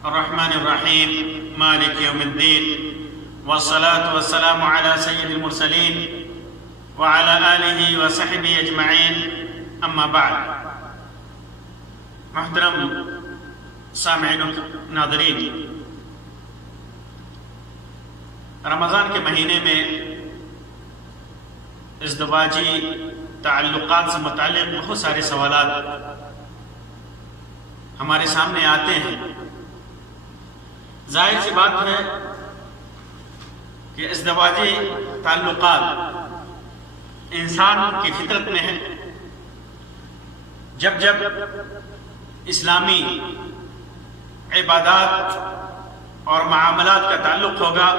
الرحمن الرحيم مالك يوم الدين والصلاة والسلام على سيد المرسلين وعلى آله وصحبه أجمعين أما بعد. محترم سامعین ناظرین، رمضان کے مہینے میں ازدواجی تعلقات سے متعلق بہت سارے سوالات ہمارے سامنے آتے ہیں. ظاہر سی بات ہے کہ ازدواجی تعلقات انسان کی فطرت میں ہے. جب جب اسلامی عبادات اور معاملات کا تعلق ہوگا،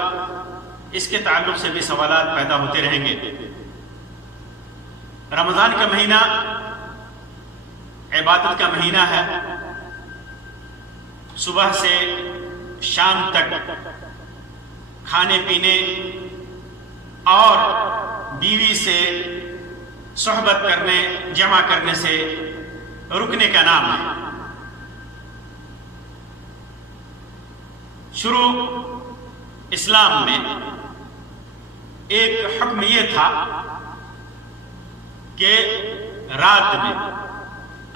اس کے تعلق سے بھی سوالات پیدا ہوتے رہیں گے. رمضان کا مہینہ عبادت کا مہینہ ہے. صبح سے شام تک کھانے پینے اور بیوی سے صحبت کرنے، جمع کرنے سے رکنے کا نام ہے. شروع اسلام میں ایک حکم یہ تھا کہ رات میں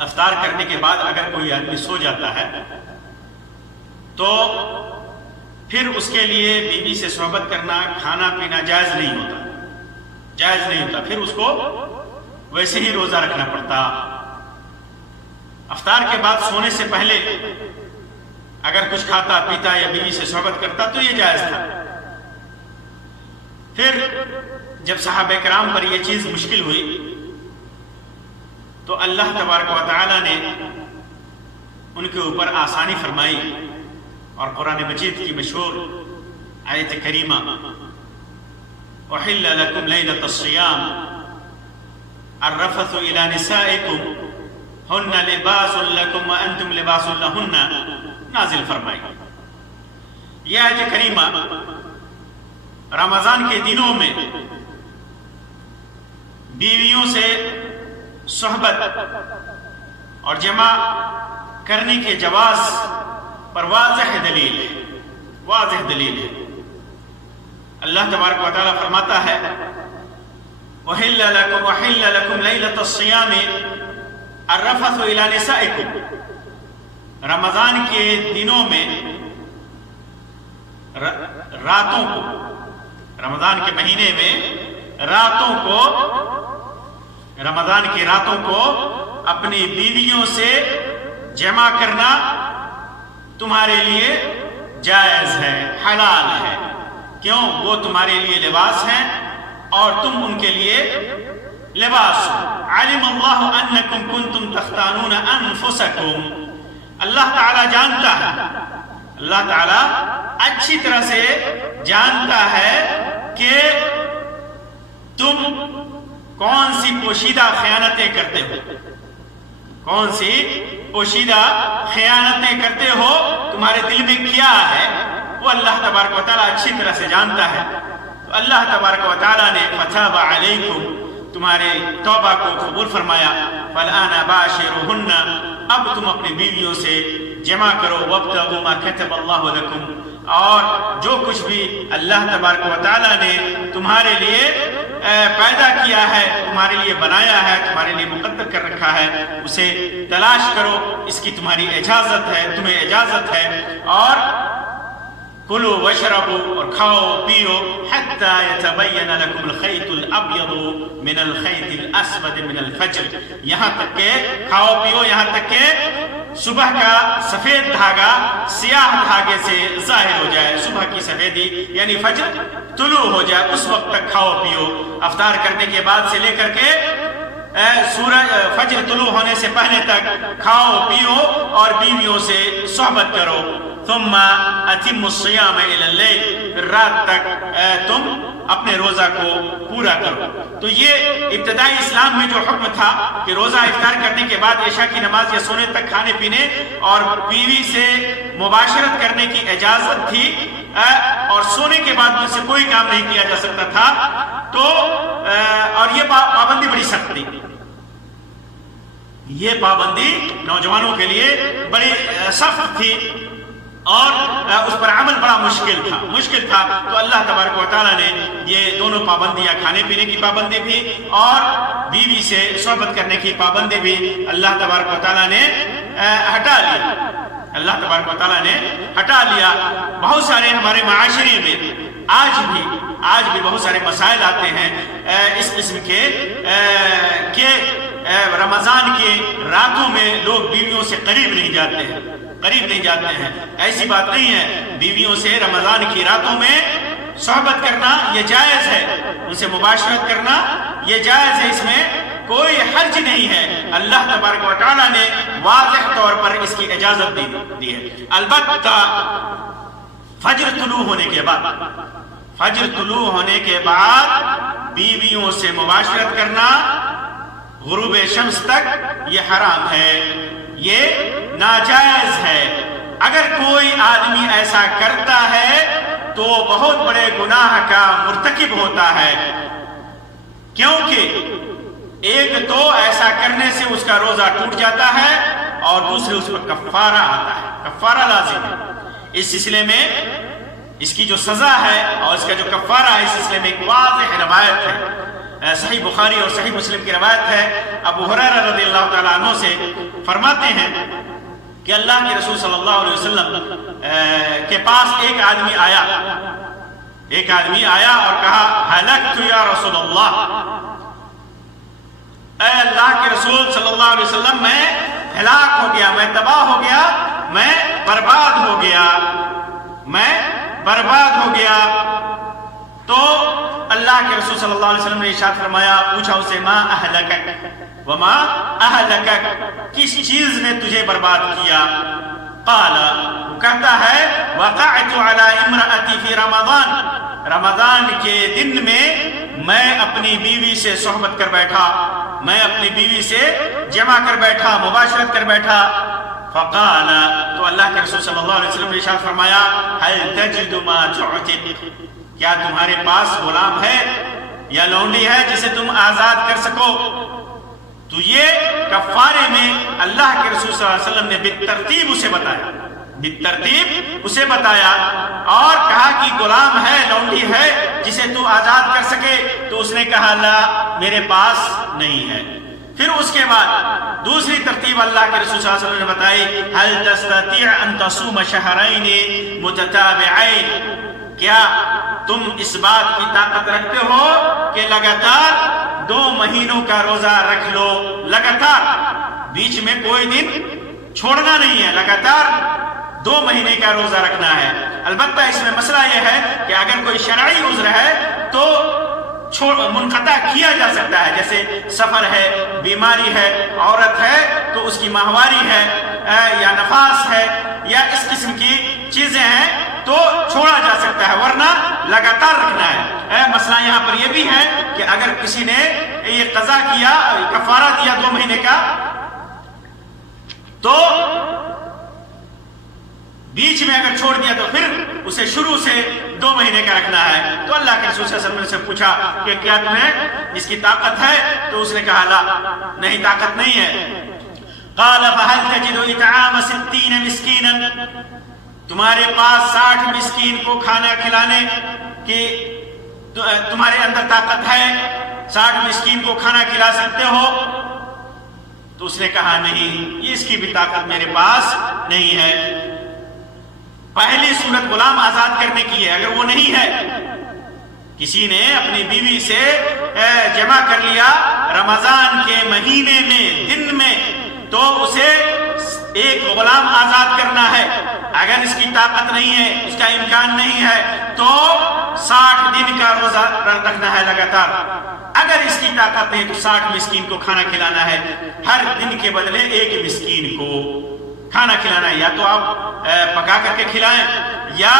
افطار کرنے کے بعد اگر کوئی آدمی سو جاتا ہے تو پھر اس کے لیے بیوی سے صحبت کرنا، کھانا پینا جائز نہیں ہوتا. پھر اس کو ویسے ہی روزہ رکھنا پڑتا. افطار کے بعد سونے سے پہلے اگر کچھ کھاتا پیتا یا بیوی سے صحبت کرتا تو یہ جائز تھا. پھر جب صحابہ کرام پر یہ چیز مشکل ہوئی تو اللہ تبارک و تعالی نے ان کے اوپر آسانی فرمائی اور قرآن مجید کی مشہور آیت کریمہ احل لکم لیلۃ الصیام الرفث الی نسائکم ہن لباس لکم وانتم لباس لہن نازل فرمائی. یہ آیت کریمہ رمضان کے دنوں میں بیویوں سے صحبت اور جمع کرنے کے جواز پر واضح دلیل ہے. اللہ تبارک و تعالی فرماتا ہے وَحِلَّ لَكُمْ لَيْلَةَ الصِّيَامِ الرَّفَثُ إِلَى نِسَائِكُمْ. رمضان کے دنوں میں راتوں کو، رمضان کے مہینے میں رمضان کی راتوں کو اپنی بیویوں سے جمع کرنا تمہارے لیے جائز ہے، حلال ہے. کیوں؟ وہ تمہارے لیے لباس ہیں اور تم ان کے لیے لباس ہو. علم اللہ انکم کنتم تختانون انفسکم. اللہ تعالی جانتا ہے، اللہ تعالی اچھی طرح سے جانتا ہے کہ تم کون سی پوشیدہ خیانتیں کرتے ہو، کون سی پوشیدہ خیانتیں کرتے ہو، تمہارے دل میں کیا ہے وہ اللہ تبارک و تعالیٰ اچھی طرح سے جانتا ہے. تو اللہ تبارک و تعالیٰ نے فتاب علیکم، تمہارے توبہ کو قبول فرمایا. فالآن باشروہن، اب تم اپنی بیویوں سے جمع کرو. وابتغوا ما کتب اللہ لکم، اور جو کچھ بھی اللہ تبارک و تعالیٰ نے تمہارے لیے پیدا کیا ہے، تمہارے لیے بنایا ہے، تمہارے لیے مقدر کر رکھا ہے، اسے تلاش کرو. اس کی تمہیں اجازت ہے. اور کلو وشربو، اور کھاؤ پیو. حتی یتبین لکم الخیط الابیض من الخیط الاسود من الفجر، یہاں تک کہ کھاؤ پیو، یہاں تک کہ صبح کا سفید دھاگا سیاہ دھاگے سے ظاہر ہو جائے. صبح کی سفیدی یعنی فجر طلوع ہو جائے، اس وقت تک کھاؤ پیو. افطار کرنے کے بعد سے لے کر کے سورج فجر طلوع ہونے سے پہلے تک کھاؤ پیو اور بیویوں سے صحبت کرو. ثم اتم الصیام الی اللیل، رات تک تم اپنے روزہ کو پورا کرو. تو یہ ابتدائی اسلام میں جو حکم تھا کہ روزہ افطار کرنے کے بعد عشاء کی نماز یا سونے تک کھانے پینے اور بیوی سے مباشرت کرنے کی اجازت تھی، اور سونے کے بعد ان سے کوئی کام نہیں کیا جا سکتا تھا. تو اور یہ پابندی بڑی سخت تھی. یہ پابندی نوجوانوں کے لیے بڑی سخت تھی. اور اس پر عمل بڑا مشکل تھا. تو اللہ تبارک و تعالیٰ نے یہ دونوں پابندیاں، کھانے پینے کی پابندی بھی اور بیوی سے صحبت کرنے کی پابندی بھی اللہ تبارک و تعالیٰ نے ہٹا لیا. بہت سارے ہمارے معاشرے میں آج بھی بہت سارے مسائل آتے ہیں اس قسم کے کہ رمضان کے راتوں میں لوگ بیویوں سے قریب نہیں جاتے ہیں. ایسی بات نہیں ہے. بیویوں سے رمضان کی راتوں میں صحبت کرنا یہ جائز ہے، ان سے مباشرت کرنا یہ جائز ہے، اس میں کوئی حرج نہیں ہے. اللہ تبارک و تعالیٰ نے واضح طور پر اس کی اجازت دی ہے. البتہ فجر طلوع ہونے کے بعد بیویوں سے مباشرت کرنا غروب شمس تک یہ حرام ہے، یہ ناجائز ہے. اگر کوئی آدمی ایسا کرتا ہے تو بہت بڑے گناہ کا مرتکب ہوتا ہے، کیونکہ ایک تو ایسا کرنے سے اس کا روزہ ٹوٹ جاتا ہے اور دوسرے اس پر کفارہ آتا ہے، کفارہ لازم ہے. اس سلسلے میں اس کی جو سزا ہے اور اس کا جو کفارہ ہے، اس سلسلے میں ایک واضح روایت ہے، صحیح بخاری اور صحیح مسلم کی روایت ہے. ابو ہریرہ رضی اللہ تعالیٰ عنہ سے فرماتے ہیں کہ اللہ کے رسول صلی اللہ علیہ وسلم کے پاس ایک آدمی آیا اور کہا ہلکت یا رسول اللہ، اے اللہ کے رسول صلی اللہ علیہ وسلم میں ہلاک ہو گیا، میں تباہ ہو گیا، میں برباد ہو گیا. تو اللہ کے رسول صلی اللہ علیہ وسلم نے ارشاد فرمایا، پوچھا اسے ما اہلکک وما اہلکک، کس چیز نے تجھے برباد کیا؟ قال، وہ کہتا ہے وقعت علی امرأتی فی رمضان کے دن میں اپنی بیوی سے صحبت کر بیٹھا، میں اپنی بیوی سے جمع کر بیٹھا، مباشرت کر بیٹھا. فقال، تو اللہ کے رسول صلی اللہ علیہ وسلم نے ارشاد فرمایا هل تجد ما تعتق، کیا تمہارے پاس غلام ہے یا لونڈی ہے جسے تم آزاد کر سکو؟ تو یہ کفارے میں اللہ کے رسول صلی اللہ علیہ وسلم نے بالترتیب اسے بتایا اور کہا کہ غلام ہے، لونڈی ہے جسے تو آزاد کر سکے. تو اس نے کہا لا، میرے پاس نہیں ہے. پھر اس کے بعد دوسری ترتیب اللہ کے رسول صلی اللہ علیہ وسلم نے بتائی هل تستطيع ان تصوم شهرين متتابعين، کیا تم اس بات کی طاقت رکھتے ہو کہ لگاتار 2 مہینوں کا روزہ رکھ لو، لگاتار، بیچ میں کوئی دن چھوڑنا نہیں ہے، لگاتار 2 مہینے کا روزہ رکھنا ہے. البتہ اس میں مسئلہ یہ ہے کہ اگر کوئی شرعی عذر ہے تو منقطع کیا جا سکتا ہے، جیسے سفر ہے، بیماری ہے، عورت ہے تو اس کی ماہواری ہے یا نفاس ہے یا اس قسم کی چیزیں ہیں تو چھوڑا جا سکتا ہے، ورنہ لگاتار رکھنا ہے. مسئلہ یہاں پر یہ بھی ہے کہ اگر کسی نے یہ قضا کیا، کفارہ دیا 2 مہینے کا، تو بیچ میں اگر چھوڑ دیا تو پھر اسے شروع سے 2 مہینے کا رکھنا ہے. تو اللہ کے رسول صلی اللہ علیہ وسلم سے پوچھا کہ کیا تمہیں اس کی طاقت ہے؟ تو اس نے کہا لا، نہیں، طاقت نہیں ہے. قال فهل تجد اطعام 60 مسکینا، تمہارے پاس 60 مسکین کو کھانا کھلانے کی تمہارے اندر طاقت ہے؟ 60 مسکین کو کھانا کھلا سکتے ہو؟ تو اس نے کہا نہیں، اس کی بھی طاقت میرے پاس نہیں ہے. پہلی صورت غلام آزاد کرنے کی ہے. اگر وہ نہیں ہے، کسی نے اپنی بیوی سے جمع کر لیا رمضان کے مہینے میں، دن میں، تو اسے ایک غلام آزاد کرنا ہے. اگر اس کی طاقت نہیں ہے، اس کا امکان نہیں ہے، تو 60 دن کا روزہ رکھنا ہے لگاتار. اگر اس کی طاقت نہیں تو 60 مسکین کو کھانا کھلانا ہے، ہر دن کے بدلے 1 مسکین کو کھانا کھلانا ہے. یا تو آپ پکا کر کے کھلائیں یا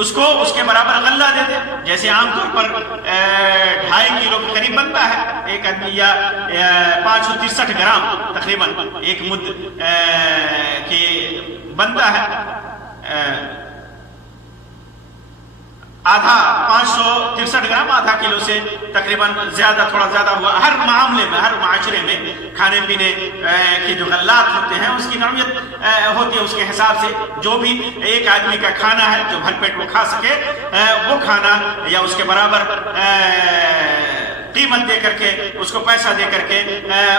اس کو اس کے برابر غلہ دے دیں، جیسے عام طور پر 2.5 کلو کے قریب بنتا ہے ایک آدمی، یا 563 گرام تقریباً 1 مد کے بنتا ہے. آدھا 563 گرام، آدھا کلو سے تقریباً زیادہ، تھوڑا زیادہ ہوا. ہر معاملے میں، ہر معاشرے میں کھانے پینے کے جو غلات ہوتے ہیں اس کی نوعیت ہوتی ہے اس کے حساب سے. جو بھی ایک آدمی کا کھانا ہے جو بھر پیٹ وہ کھا سکے، وہ کھانا یا اس کے برابر قیمت دے کر کے، اس کو پیسہ دے کر کے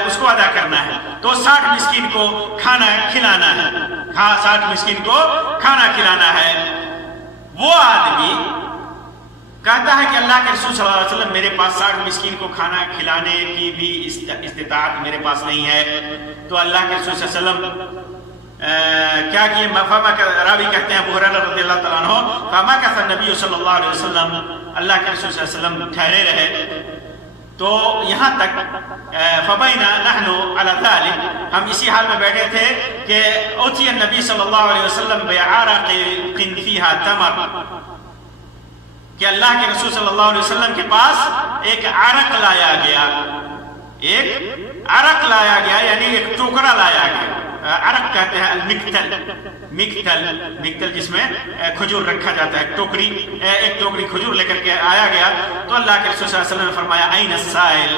اس کو ادا کرنا ہے. تو 60 مسکین کو کھانا کھلانا ہے. 60 مسکین کو کھانا کھلانا ہے. وہ آدمی کہتا ہے کہ اللہ کے رسول صلی اللہ علیہ وسلم میرے پاس 60 مسکین کو کھانا کھلانے کی بھی استطاعت میرے پاس نہیں ہے. تو اللہ کے رسول صلی اللہ علیہ وسلم کیا کیے؟ راوی کہتے ہیں ابو ہریرہ رضی اللہ تعالیٰ عنہ، فمکث النبی صلی اللہ علیہ وسلم، اللہ کے رسول صلی اللہ علیہ وسلم ٹھہرے رہے. تو یہاں تک فبینا نحن علی ذلک، ہم اسی حال میں بیٹھے تھے کہ اوتی النبی صلی اللہ علیہ وسلم بعرق فیہا تمر، کہ اللہ کے رسول صلی اللہ علیہ وسلم کے پاس ایک عرق لایا گیا، ایک عرق لایا گیا یعنی ایک ٹوکرا لایا گیا. عرق کہتے ہیں المکتل، مکتل جس میں کھجور رکھا جاتا ہے، ایک ٹوکری کھجور لے کر کے آیا گیا. تو اللہ کے رسول صلی اللہ علیہ وسلم نے فرمایا این السائل،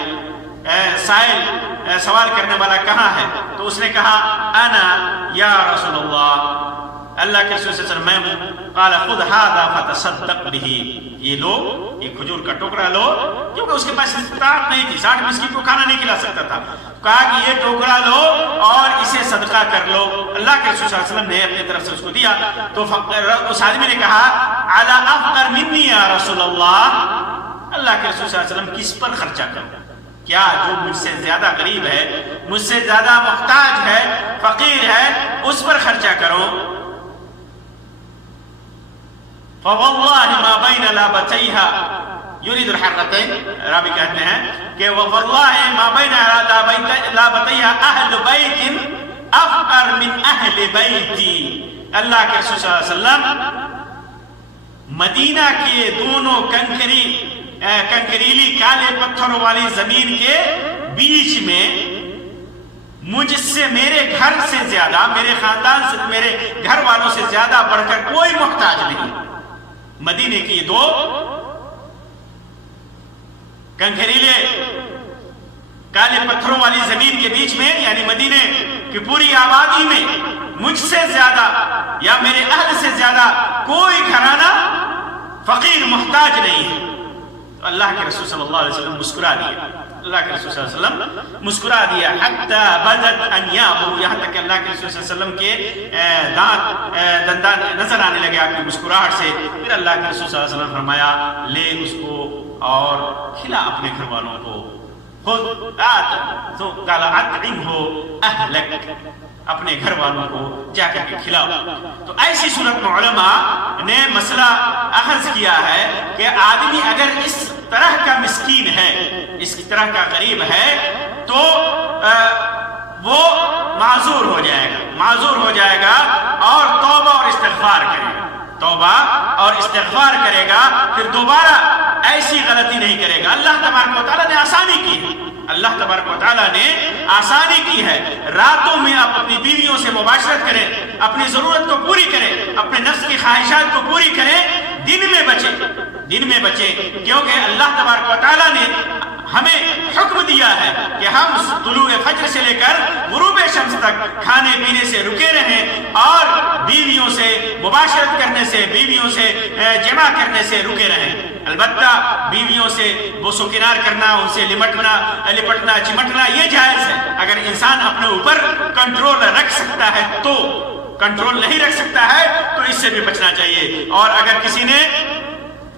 سائل سوال کرنے والا کہاں ہے؟ تو اس نے کہا انا یا رسول اللہ، اللہ کے رسول صلی اللہ علیہ وسلم میں. قال خذ هذا فتصدق به، یہ لو، یہ کھجور کا ٹوکرا لو، کیونکہ اس کے پاس استطاعت نہیں تھی، 60 مسکین کو کھانا نہیں کھلا سکتا تھا. کہا کہ یہ ٹوکرا لو اور اسے صدقہ کر لو. اللہ کے رسول صلی اللہ علیہ وسلم نے اپنی طرف سے اس کو دیا. تو اس آدمی نے کہا علی افقر منی یا رسول اللہ، اللہ کے رسول صلی اللہ علیہ وسلم کس پر خرچہ کروں؟ کیا جو مجھ سے زیادہ غریب ہے، مجھ سے زیادہ محتاج ہے، فقیر ہے، اس پر خرچہ کرو. فواللہ ما بین لابتیها یرید الحرتین، رابی کہتے ہیں کہ واللہ ما بین لابتیها اہل بیت افقر من اہل بیتی. اللہ کے رسول صلی اللہ علیہ وسلم مدینہ کے دونوں کنکریلی کالے پتھروں والی زمین کے بیچ میں مجھ سے، میرے گھر سے زیادہ، میرے خاندان سے، میرے گھر والوں سے زیادہ بڑھ کر کوئی محتاج نہیں. مدینے کی دو کنکریلے کالے پتھروں والی زمین کے بیچ میں، یعنی مدینے کی پوری آبادی میں مجھ سے زیادہ یا میرے اہل سے زیادہ کوئی گھرانہ فقیر محتاج نہیں ہے. تو اللہ کے رسول صلی اللہ علیہ وسلم مسکرا دیا. اللہ کے رسول صلی اللہ علیہ وسلم مسکرا دیا. حتی بدت انیابہ، یہاں تک کہ اللہ کے رسول صلی اللہ علیہ وسلم کے دندان نظر آنے لگے آپ کی مسکراہٹ سے. پھر اللہ کے رسول صلی اللہ علیہ وسلم فرمایا لے اس کو اور کھلا اپنے گھر والوں کو. خود تو قال اطعمہ اہلک، اپنے گھر والوں کو جا کر کے کھلاؤ. تو ایسی صورت میں علماء نے مسئلہ اخذ کیا ہے کہ آدمی اگر اس طرح کا مسکین ہے، اس طرح کا غریب ہے، تو وہ معذور ہو جائے گا اور توبہ اور استغفار کرے گا. توبہ اور استغفار کرے گا، پھر دوبارہ ایسی غلطی نہیں کرے گا. اللہ تبارک و تعالیٰ نے آسانی کی ہے، اللہ تبارک و تعالیٰ نے آسانی کی ہے. راتوں میں آپ اپنی بیویوں سے مباشرت کریں، اپنی ضرورت کو پوری کریں، اپنے نفس کی خواہشات کو پوری کریں. دن میں بچیں کیونکہ اللہ تبارک و تعالیٰ نے ہمیں حکم دیا ہے کہ ہم طلوع فجر سے لے کر غروب شمس تک کھانے پینے سے رکے رہیں اور بیویوں سے مباشرت کرنے سے، بیویوں سے جمع کرنے سے رکے رہیں. البتہ بیویوں سے بوسوکنار کرنا، ان سے لپٹنا چمٹنا یہ جائز ہے اگر انسان اپنے اوپر کنٹرول رکھ سکتا ہے تو. کنٹرول نہیں رکھ سکتا ہے تو اس سے بھی بچنا چاہیے. اور اگر کسی نے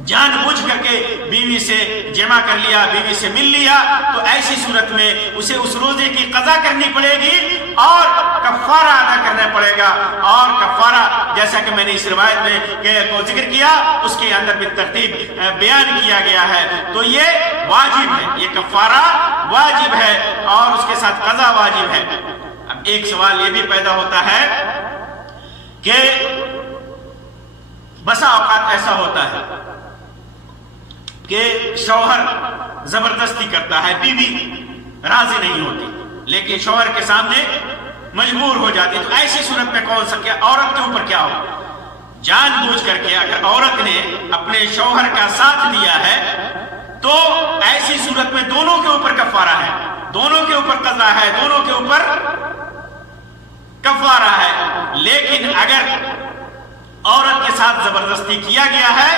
جان بوجھ کر کے بیوی سے جمع کر لیا، بیوی سے مل لیا، تو ایسی صورت میں اسے اس روزے کی قضا کرنی پڑے گی اور کفارہ ادا کرنا پڑے گا. اور کفارہ جیسا کہ میں نے اس روایت میں کو ذکر کیا اس کے اندر بھی ترتیب بیان کیا گیا ہے. تو یہ واجب ہے، یہ کفارہ واجب ہے اور اس کے ساتھ قضا واجب ہے. اب ایک سوال یہ بھی پیدا ہوتا ہے کہ بسا اوقات ایسا ہوتا ہے کہ شوہر زبردستی کرتا ہے، بیوی راضی نہیں ہوتی لیکن شوہر کے سامنے مجبور ہو جاتی. تو ایسی صورت میں کون سا، کیا عورت کے اوپر کیا ہو؟ جان بوجھ کر کے اگر عورت نے اپنے شوہر کا ساتھ دیا ہے تو ایسی صورت میں دونوں کے اوپر کفارہ ہے، دونوں کے اوپر قضا ہے، دونوں کے اوپر کفارہ ہے۔ لیکن اگر عورت کے ساتھ زبردستی کیا گیا ہے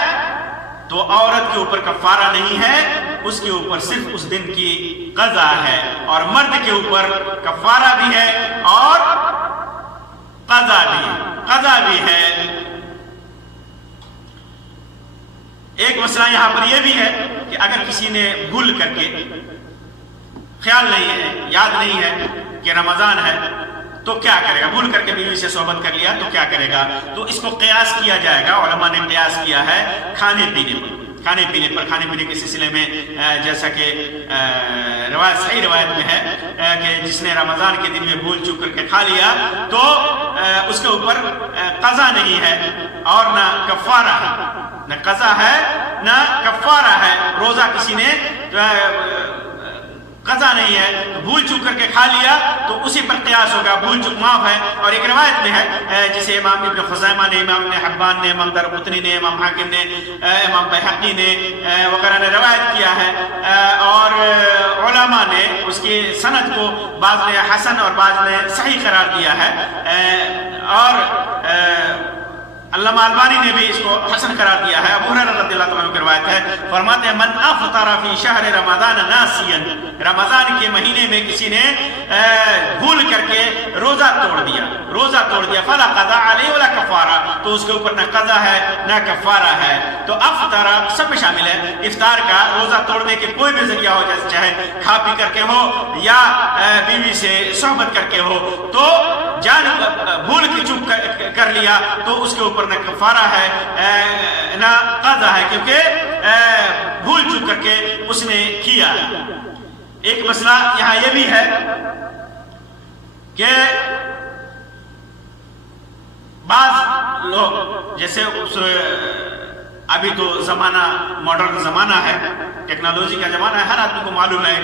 تو عورت کے اوپر کفارہ نہیں ہے، اس کے اوپر صرف اس دن کی قضا ہے، اور مرد کے اوپر کفارہ بھی ہے اور قضا بھی ہے۔ ایک مسئلہ یہاں پر یہ بھی ہے کہ اگر کسی نے بھول کر کے، خیال نہیں ہے، یاد نہیں ہے کہ رمضان ہے تو کیا کرے گا، بھول کر کے بیوی سے صحبت کر لیا تو کیا کرے گا؟ تو اس کو قیاس کیا جائے گا۔ علماء نے قیاس کیا ہے کھانے پینے پر، کھانے پینے کے سلسلے میں، جیسا کہ صحیح روایت میں ہے کہ جس نے رمضان کے دن میں بھول چوک کر کے کھا لیا تو اس کے اوپر قضا نہیں ہے اور نہ کفارہ ہے، نہ قضا ہے نہ کفارہ ہے۔ روزہ کسی نے قضا نہیں ہے، بھول چوک کر کے کھا لیا تو اسی پر قیاس ہوگا، بھول چوک معاف ہے۔ اور ایک روایت میں ہے جسے امام ابن خزیمہ نے، امام ابن حبان نے، امام دارقطنی نے، امام حاکم نے، امام بیہقی نے وغیرہ نے روایت کیا ہے، اور علماء نے اس کی سند کو بعض نے حسن اور بعض نے صحیح قرار دیا ہے، اور علامہ البانی نے بھی اس کو حسن قرار دیا ہے۔ ابو ہریرہ رضی اللہ عنہ کی روایت ہے، فرماتے ہیں من افطر فی شہر رمضان ناسیا، رمضان کے مہینے میں کسی نے بھول کر کے روزہ توڑ دیا فلا قضا علیہ ولا کفارہ، تو اس کے اوپر نہ قضا ہے نہ کفارہ ہے۔ تو افطر سب میں شامل ہے، افطار کا روزہ توڑنے کے کوئی بھی ذریعہ ہو، جیسے چاہے کھا پی کر کے ہو یا بیوی سے صحبت کر کے ہو، تو جان بھول کے چوک کر لیا تو اس کے اوپر نہ کفارہ ہے نہ قضا ہے، کیونکہ بھول چوک کر کے اس نے کیا۔ ایک مسئلہ یہاں یہ بھی ہے کہ بعض لوگ، جیسے ابھی تو زمانہ ماڈرن زمانہ ہے، ٹیکنالوجی کا زمانہ ہے، ہر آدمی کو معلوم ہے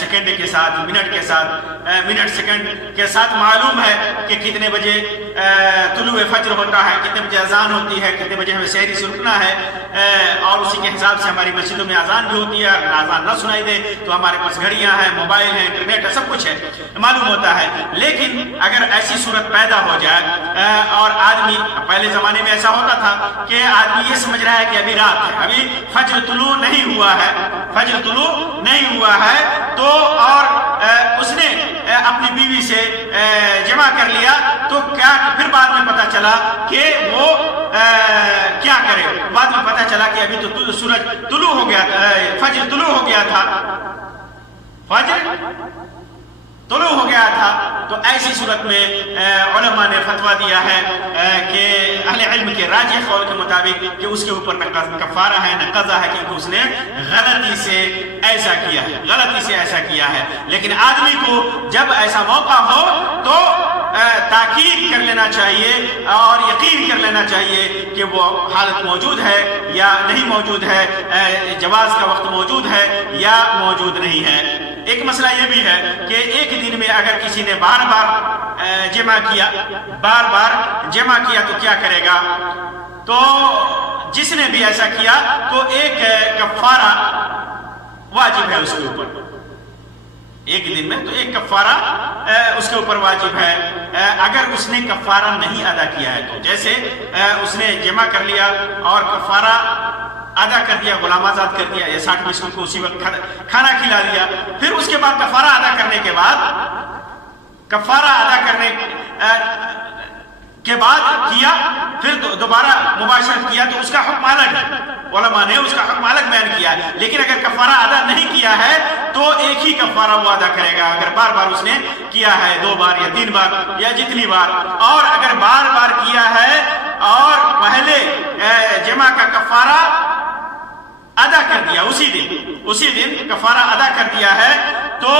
سیکنڈ کے ساتھ، منٹ سیکنڈ کے ساتھ معلوم ہے کہ کتنے بجے طلوع فجر ہوتا ہے، کتنے بجے اذان ہوتی ہے، کتنے بجے ہمیں سحری سے رکنا ہے، اور اسی کے حساب سے ہماری مسجدوں میں اذان بھی ہوتی ہے۔ اگر اذان نہ سنائی دے تو ہمارے پاس گھڑیاں ہیں، موبائل ہیں، انٹرنیٹ ہے، سب کچھ ہے، معلوم ہوتا ہے۔ لیکن اگر ایسی صورت پیدا ہو جائے اور آدمی، پہلے زمانے میں ایسا ہوتا تھا کہ آدمی یہ سمجھ رہا ہے کہ ابھی رات ہے، ابھی فجر طلوع نہیں ہوا ہے، تو اور اس نے اپنی بیوی سے جمع کر لیا، تو کیا پھر بعد میں پتا چلا کہ وہ کیا کرے؟ بعد میں پتا چلا کہ ابھی تو سورج طلوع ہو گیا تھا، فجر طلوع ہو گیا تھا، تو ایسی صورت میں علماء نے فتویٰ دیا ہے کہ اہل علم کے راجح قول کے مطابق کہ اس کے اوپر نہ کفارہ ہے نہ قضا ہے، کیونکہ اس نے غلطی سے ایسا کیا ہے۔ لیکن آدمی کو جب ایسا موقع ہو تو تاکید کر لینا چاہیے اور یقین کر لینا چاہیے کہ وہ حالت موجود ہے یا نہیں موجود ہے، جواز کا وقت موجود ہے یا موجود نہیں ہے۔ ایک مسئلہ یہ بھی ہے کہ ایک دن میں اگر کسی نے بار بار جمع کیا تو کیا کرے گا؟ تو جس نے بھی ایسا کیا تو ایک کفارہ واجب ہے اس کے اوپر، ایک دن میں تو ایک کفارہ اس کے اوپر واجب ہے۔ اگر اس نے کفارہ نہیں ادا کیا ہے تو جیسے اس نے جمع کر لیا اور کفارہ ادا کر دیا، غلام آزاد کر دیا یا 60 مسکین کو اسی وقت کھانا کھلا دیا، پھر اس کے بعد کفارہ ادا کرنے کے بعد کیا، پھر دوبارہ مباشرت کیا تو اس کا حکم الگ ہے، علماء نے اس کا حکم الگ بیان کیا ہے۔ لیکن اگر کفارہ ادا نہیں کیا ہے تو ایک ہی کفارہ وہ ادا کرے گا، اگر بار بار اس نے کیا ہے 2 بار یا 3 بار یا جتنی بار، اور اگر بار بار کیا ہے اور پہلے جمع کا کفارہ ادا کر دیا اسی دن کفارہ ادا کر دیا ہے تو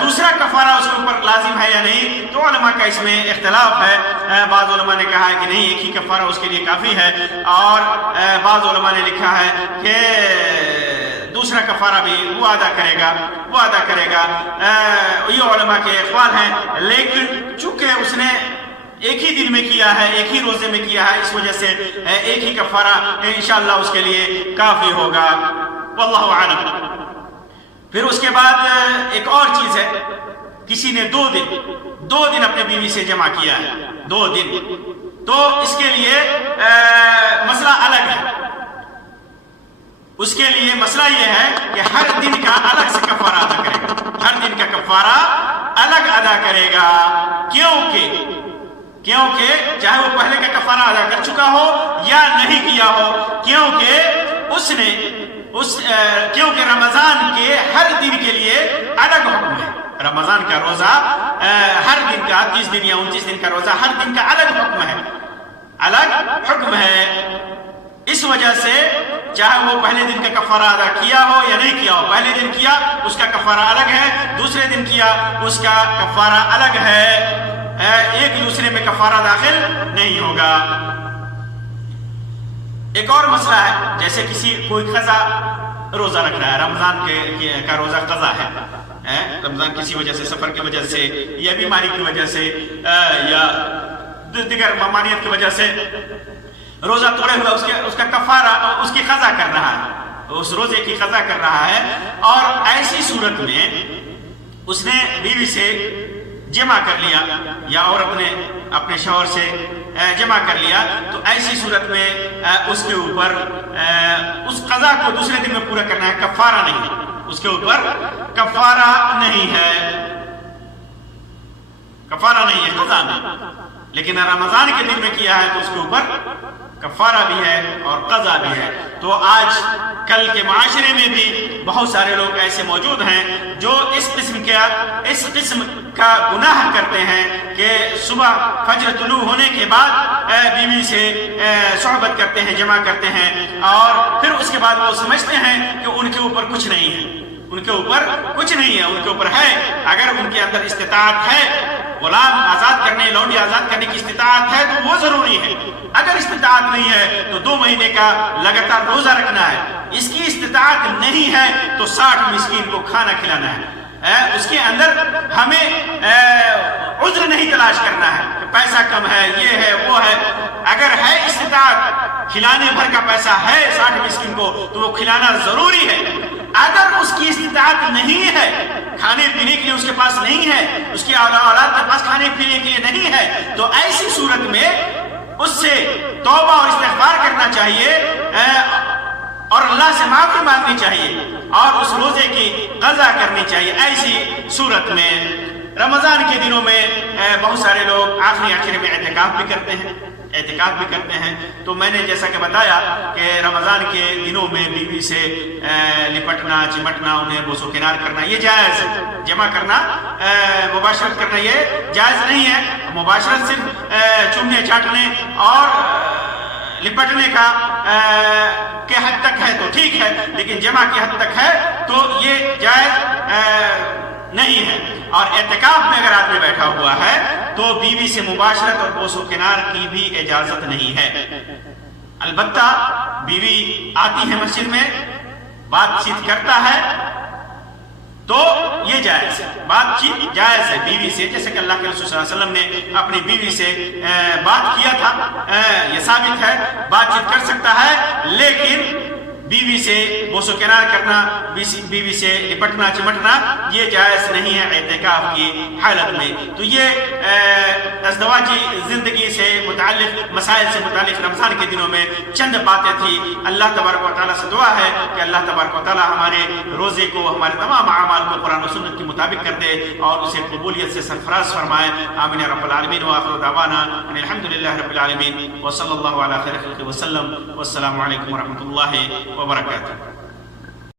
دوسرا کفارہ اس کے اوپر لازم ہے یا نہیں؟ تو علماء کا اس میں اختلاف ہے۔ بعض علماء نے کہا ہے کہ نہیں، ایک ہی کفارہ اس کے لیے کافی ہے، اور بعض علماء نے لکھا ہے کہ دوسرا کفارہ بھی وہ ادا کرے گا۔ یہ علماء کے اقوال ہیں، لیکن چونکہ اس نے ایک ہی دن میں کیا ہے، ایک ہی روزے میں کیا ہے، اس وجہ سے ایک ہی کفارہ انشاءاللہ اس کے لیے کافی ہوگا، واللہ اعلم۔ پھر اس کے بعد ایک اور چیز ہے، کسی نے 2 دن اپنے بیوی سے جمع کیا ہے، 2 دن، تو اس کے لیے مسئلہ الگ ہے۔ اس کے لیے مسئلہ یہ ہے کہ ہر دن کا الگ سے کفارہ ادا کرے گا، ہر دن کا کفارہ الگ ادا کرے گا، کیونکہ چاہے وہ پہلے کا کفارہ ادا کر چکا ہو یا نہیں کیا ہو، کیونکہ رمضان کے ہر دن کے لیے الگ حکم ہے۔ رمضان کا روزہ ہر دن کا 30 دن یا 29 دن کا روزہ ہر دن کا الگ حکم ہے، اس وجہ سے چاہے وہ پہلے دن کا کفارہ ادا کیا ہو یا نہیں کیا ہو، پہلے دن کیا اس کا کفارہ الگ ہے، دوسرے دن کیا اس کا کفارہ الگ ہے، ایک دوسرے میں کفارہ داخل نہیں ہوگا۔ ایک اور مسئلہ ہے، جیسے کوئی قضا روزہ رکھ رہا ہے، رمضان کا روزہ قضا ہے، رمضان کسی وجہ سے، سفر کی وجہ سے یا بیماری کی وجہ سے یا دیگر ممانعت کی وجہ سے روزہ توڑے ہوا، اس کا کفارہ اس کی قضا کر رہا ہے، اس روزے کی قضا کر رہا ہے، اور ایسی صورت میں اس نے بیوی سے جمع کر لیا یا اور اپنے شوہر سے جمع کر لیا، تو ایسی صورت میں اس کے اوپر اس قضا کو دوسرے دن میں پورا کرنا ہے، کفارہ نہیں ہے، اس کے اوپر کفارہ نہیں ہے قضا میں، لیکن رمضان کے دن میں کیا ہے تو اس کے اوپر کفارہ بھی ہے اور قضا بھی ہے۔ تو آج کل کے معاشرے میں بھی بہت سارے لوگ ایسے موجود ہیں جو اس قسم کا گناہ کرتے ہیں کہ صبح فجر طلوع ہونے کے بعد بیوی سے صحبت کرتے ہیں، جمع کرتے ہیں، اور پھر اس کے بعد وہ سمجھتے ہیں کہ ان کے اوپر کچھ نہیں ہے، ان کے اوپر ہے، اگر ان کے اندر استطاعت ہے، غلام آزاد کرنے، لونڈی آزاد کرنے کی استطاعت ہے تو وہ ضروری ہے، اگر استطاعت نہیں ہے تو 2 مہینے کا لگاتار روزہ رکھنا ہے، اس کی استطاعت نہیں ہے تو 60 مسکین کو کھانا کھلانا ہے، اس کے اندر ہمیں عذر نہیں تلاش کرنا ہے کہ پیسہ کم ہے، یہ ہے وہ ہے، اگر ہے استطاعت، کھلانے بھر کا پیسہ ہے 60 مسکین کو تو وہ کھلانا ضروری ہے۔ اگر اس کی استطاعت نہیں ہے، کھانے پینے کے لیے اس کے پاس نہیں ہے، اس کی اولاد کے پاس کھانے پینے کے لیے نہیں ہے، تو ایسی صورت میں اس سے توبہ اور استغفار کرنا چاہیے اور اللہ سے معافی مانگنی چاہیے اور اس روزے کی قضا کرنی چاہیے۔ ایسی صورت میں رمضان کے دنوں میں بہت سارے لوگ آخری عشرے میں اعتکاف بھی کرتے ہیں، تو میں نے جیسا کہ بتایا کہ رمضان کے دنوں میں بیوی سے لپٹنا، چمٹنا، انہیں بوس و کنار کرنا یہ جائز ہے، جمع کرنا، مباشرت کرنا یہ جائز نہیں ہے، مباشرت صرف چومنے چاٹنے اور لپٹنے کا کے حد تک ہے تو ٹھیک ہے، لیکن جمع کی حد تک ہے تو یہ جائز نہیں ہے۔ اور اعتکاف میں اگر آدمی بیٹھا ہوا ہے تو بیوی سے مباشرت اور بوس و کنار کی بھی اجازت نہیں ہے، البتہ بیوی آتی ہے مسجد میں، بات چیت کرتا ہے تو یہ جائز ہے، بات چیت جائز ہے بیوی سے، جیسے کہ اللہ کے رسول صلی اللہ علیہ وسلم نے اپنی بیوی سے بات کیا تھا، یہ ثابت ہے، بات چیت کر سکتا ہے، لیکن بیوی سے بوس و کنار کرنا، بیوی سے لپٹنا چمٹنا یہ جائز نہیں ہے اعتکاف کی حالت میں۔ تو یہ ازدواجی زندگی سے متعلق مسائل سے متعلق رمضان کے دنوں میں چند باتیں تھی۔ اللہ تبارک و تعالیٰ سے دعا ہے کہ اللہ تبارک و تعالیٰ ہمارے روزے کو، ہمارے تمام اعمال کو قرآن و سنت کے مطابق کر دے اور اسے قبولیت سے سرفراز فرمائے، آمین رب العالمین، وآخر دعوانا ان الحمدللہ رب العالمین، وصلی اللہ علی خیر خلقہ وسلم، والسلام علیکم ورحمۃ اللہ وبرکاتہ۔